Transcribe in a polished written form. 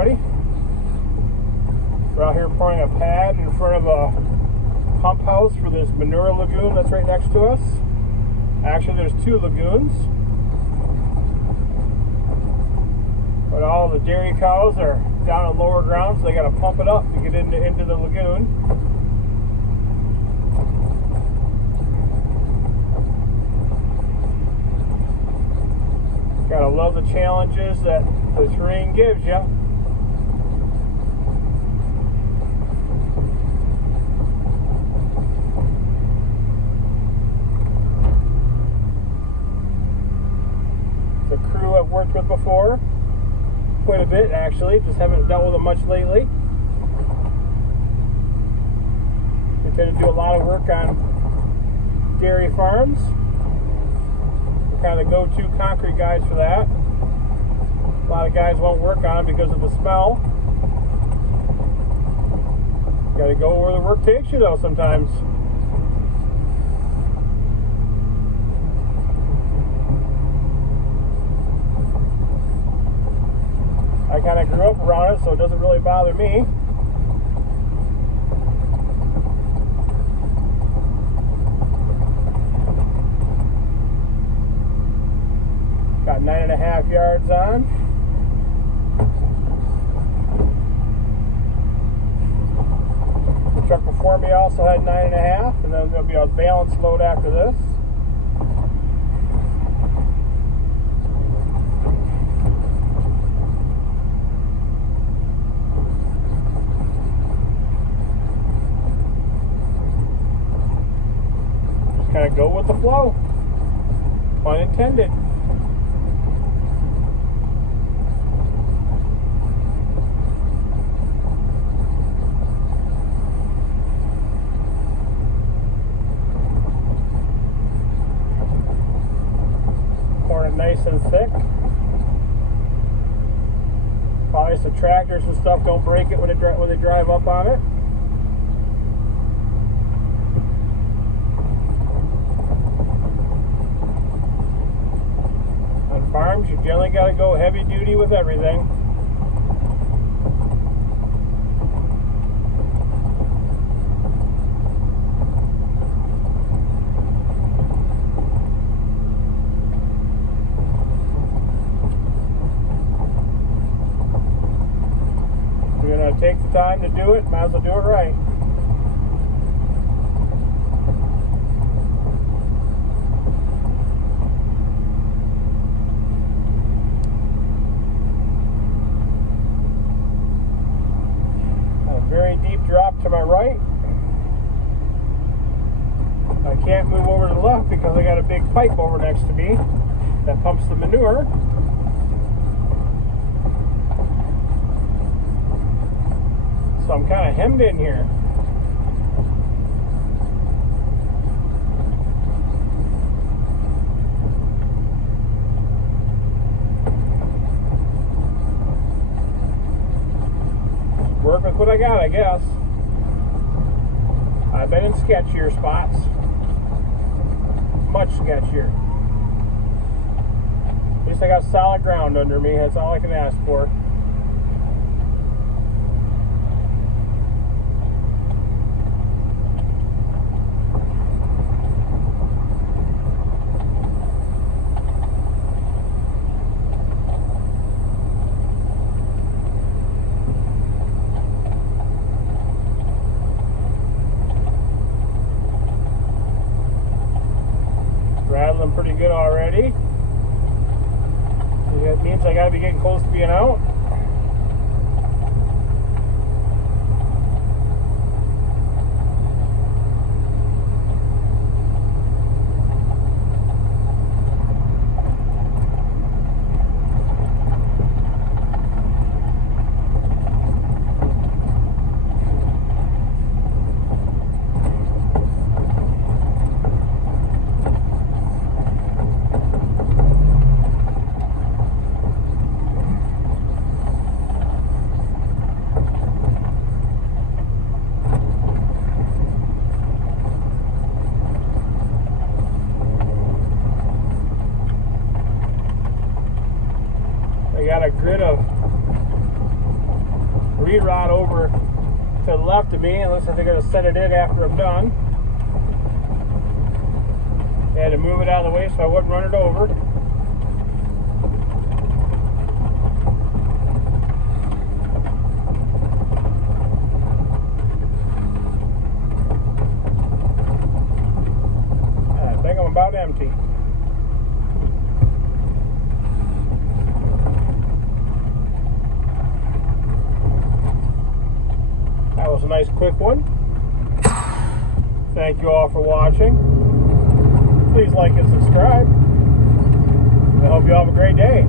everybody. We're out here pouring a pad in front of a pump house for this manure lagoon that's right next to us. Actually, there's two lagoons. But all the dairy cows are down on lower ground, so they got to pump it up to get into the lagoon. Gotta love the challenges that the terrain gives you. The crew I've worked with before, quite a bit actually, just haven't dealt with them much lately. We tend to do a lot of work on dairy farms. Kind of go-to concrete guys for that. A lot of guys won't work on them because of the smell. Got to go where the work takes you though sometimes. I kind of grew up around it, so it doesn't really bother me. Got 9.5 yards on. The truck before me also had 9.5, and then there'll be a balance load after this. Just kind of go with the flow. Pun intended. Nice and thick. Probably so tractors and stuff don't break it when they drive up on it. On farms, you generally got to go heavy duty with everything. Take the time to do it, might as well do it right. A very deep drop to my right. I can't move over to the left because I got a big pipe over next to me that pumps the manure. So I'm kind of hemmed in here. Work with what I got, I guess. I've been in sketchier spots. Much sketchier. At least I got solid ground under me. That's all I can ask for. Rattling pretty good already. That means I gotta be getting close to being out. got a grid of lead rod over to the left of me. It looks like they're going to set it in after I'm done. I had to move it out of the way so I wouldn't run it over. I think I'm about empty. That was a nice quick one. Thank you all for watching. Please like and subscribe. I hope you all have a great day.